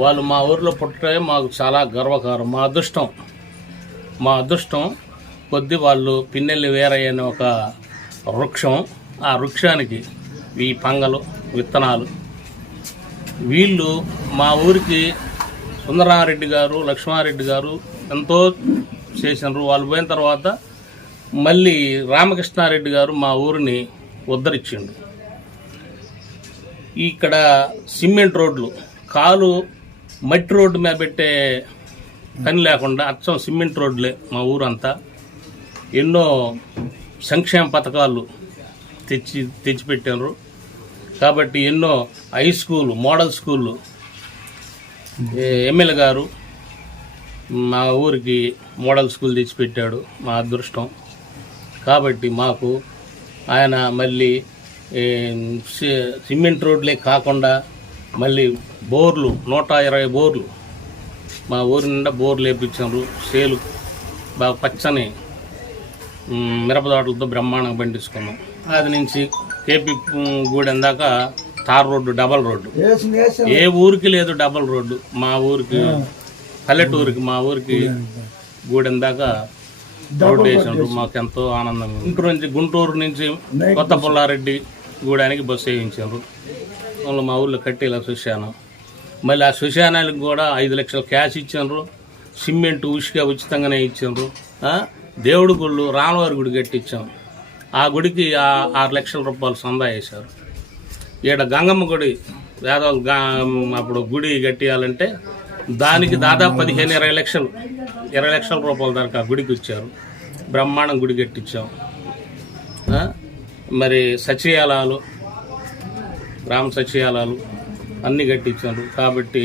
వాళ్ళు మా ఊరిలో పుట్టడమే మాకు చాలా గర్వకారం. మా అదృష్టం కొద్ది వాళ్ళు పిన్నెల్లి వీరయ్య అనే ఒక వృక్షం, ఆ వృక్షానికి ఈ పంగలు విత్తనాలు. వీళ్ళు మా ఊరికి సుందరారెడ్డి గారు, లక్ష్మారెడ్డి గారు ఎంతో చేసినారు. వాళ్ళు పోయిన తర్వాత మళ్ళీ రామకృష్ణారెడ్డి గారు మా ఊరిని ఉద్ధరించిండు. ఇక్కడ సిమెంట్ రోడ్లు, కాలు మట్టి రోడ్డు మీద పెట్టే పని లేకుండా అచ్చం సిమెంట్ రోడ్లే మా ఊరంతా. ఎన్నో సంక్షేమ పథకాలు తెచ్చిపెట్టారు. కాబట్టి ఎన్నో హై స్కూలు, మోడల్ స్కూళ్ళు ఎమ్మెల్యే గారు మా ఊరికి మోడల్ స్కూల్ తెచ్చిపెట్టాడు. మా అదృష్టం. కాబట్టి మాకు ఆయన మళ్ళీ సిమెంట్ రోడ్లే కాకుండా మళ్ళీ బోర్లు 120 బోర్లు మా ఊరి నిండా బోర్లు వేయించారు. సేలు బాగా పచ్చని మిరపతోటలతో బ్రహ్మాండంగా పండించుకున్నాం. అది నుంచి కేపీ గూడెం దాకా తార్ రోడ్డు, డబల్ రోడ్డు. ఏ ఊరికి లేదు డబల్ రోడ్డు. మా ఊరికి పల్లెటూరికి, మా ఊరికి గూడెం దాకా రోడ్డు వేసినారు. మాకు ఎంతో ఆనందం. గుంటూరు నుంచి కొత్త పుల్లారెడ్డి గూడానికి బస్సు వేయించారు. వాళ్ళు మా ఊళ్ళో కట్టేలా శ్మశానం. మళ్ళీ ఆ శ్మశానానికి కూడా 5 లక్షల క్యాష్ ఇచ్చారు. సిమెంట్ ఉసుక ఉచితంగానే ఇచ్చారు. దేవుడి గుళ్ళు, రామవారి గుడి కట్టించాం. ఆ గుడికి 6 లక్షల రూపాయలు సందా వేశారు. ఈడ గంగమ్మ గుడి వేదవాళ్ళు అప్పుడు గుడి కట్టియాలంటే దానికి దాదాపు 15-20 లక్షలు, 20 లక్షల రూపాయల దాకా గుడికి ఇచ్చారు. బ్రహ్మాండం గుడి కట్టించాం. మరి సచివాలయాలు, గ్రామ సచివాలయాలు అన్నీ కట్టించారు. కాబట్టి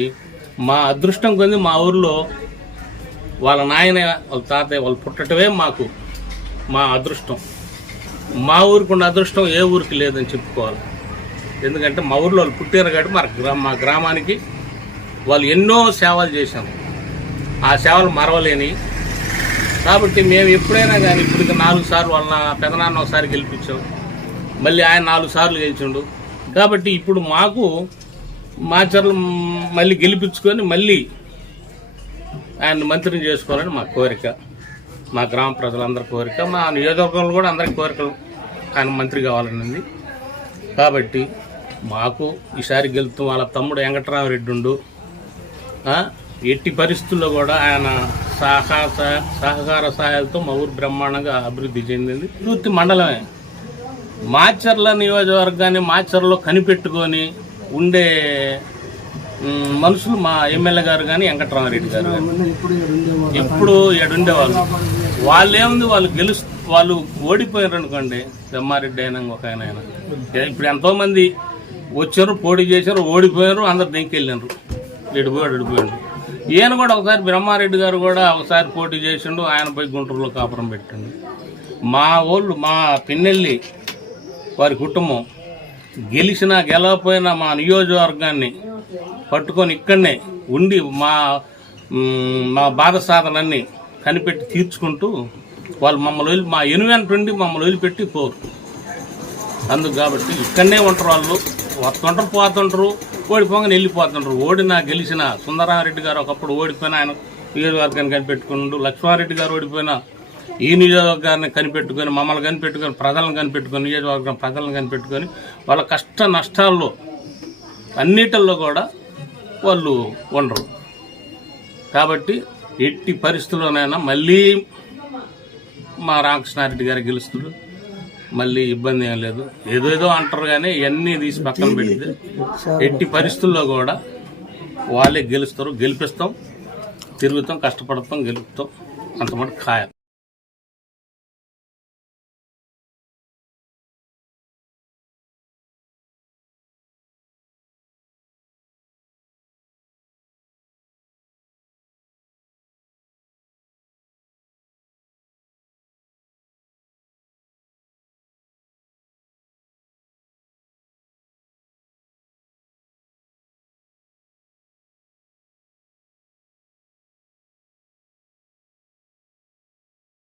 మా అదృష్టం కొంది మా ఊరిలో వాళ్ళ నాయన, వాళ్ళ తాతయ్య వాళ్ళు పుట్టటమే మాకు మా అదృష్టం. మా ఊరికి ఉన్న అదృష్టం ఏ ఊరికి లేదని చెప్పుకోవాలి. ఎందుకంటే మా ఊరిలో వాళ్ళు పుట్టారు కాబట్టి మా గ్రామానికి వాళ్ళు ఎన్నో సేవలు చేశాం. ఆ సేవలు మరవలేని. కాబట్టి మేము ఎప్పుడైనా కానీ ఇప్పటికి 4 సార్లు వాళ్ళ పెదనాన్న ఒకసారి గెలిపించాం. మళ్ళీ ఆయన 4 సార్లు గెలిచిండు. కాబట్టి ఇప్పుడు మాకు మాచర్లు మళ్ళీ గెలిపించుకొని మళ్ళీ ఆయన మంత్రిని చేసుకోవాలని మా కోరిక, మా గ్రామ ప్రజలందరి కోరిక, మా నియోజకవర్గంలో కూడా అందరి కోరికలు ఆయన మంత్రి కావాలనేది. కాబట్టి మాకు ఈసారి గెలుపుతాం. వాళ్ళ తమ్ముడు వెంకటరామరెడ్డి ఉండు. ఎట్టి పరిస్థితుల్లో కూడా ఆయన సహకార సహాయాలతో మా ఊరు బ్రహ్మాండంగా అభివృద్ధి చెందింది. పూర్తి మండలమే. మాచర్ల నియోజకవర్గాన్ని మాచర్లో కనిపెట్టుకొని ఉండే మనుషులు మా ఎమ్మెల్యే గారు కానీ వెంకటరామరెడ్డి గారు కానీ ఎప్పుడు ఉండేవాళ్ళు. వాళ్ళు ఏముంది, వాళ్ళు ఓడిపోయారు అనుకోండి. బ్రహ్మారెడ్డి అయినా ఒక ఆయన ఇప్పుడు ఎంతోమంది వచ్చారు, పోటీ చేశారు, ఓడిపోయారు, అందరు దెంకెళ్ళినారు. ఎడిపోయాడు. ఈయన కూడా ఒకసారి బ్రహ్మారెడ్డి గారు కూడా ఒకసారి పోటీ చేసిండు. ఆయన పోయి గుంటూరులో కాపురం పెట్టిండు. మా వాళ్ళు, మా పిన్నెల్లి వారి కుటుంబం గెలిచినా గెలవపోయినా మా నియోజకవర్గాన్ని పట్టుకొని ఇక్కడనే ఉండి మా బాధ సాధనన్నీ కనిపెట్టి తీర్చుకుంటూ వాళ్ళు మమ్మల్ని మా ఎనువెంటుండి మమ్మల్ని వదిలిపెట్టి పోరు. అందుకు కాబట్టి ఇక్కడనే ఉంటారు. వాళ్ళు వస్తుంటారు, పోతుంటారు, ఓడిపోగానే వెళ్ళిపోతుంటారు. ఓడినా గెలిచినా సుందరారెడ్డి గారు ఒకప్పుడు ఓడిపోయినా ఆయన నియోజకవర్గాన్ని కనిపెట్టుకుంటూ, లక్ష్మారెడ్డి గారు ఓడిపోయినా ఈ నియోజకవర్గాన్ని కనిపెట్టుకొని, మమ్మల్ని కనిపెట్టుకొని, ప్రజలను కనిపెట్టుకొని, నియోజకవర్గం ప్రజలను కనిపెట్టుకొని వాళ్ళ కష్ట నష్టాల్లో అన్నిటిల్లో కూడా వాళ్ళు ఉండరు. కాబట్టి ఎట్టి పరిస్థితుల్లోనైనా మళ్ళీ మా రామకృష్ణారెడ్డి గారు గెలుస్తున్నారు. మళ్ళీ ఇబ్బంది ఏం లేదు. ఏదేదో అంటారు కానీ ఇవన్నీ తీసి పక్కన పెడితే ఎట్టి పరిస్థితుల్లో కూడా వాళ్ళే గెలుస్తారు. గెలిపిస్తాం, తిరుగుతాం, కష్టపడతాం, గెలుపుతాం. అంతమాట ఖాయం.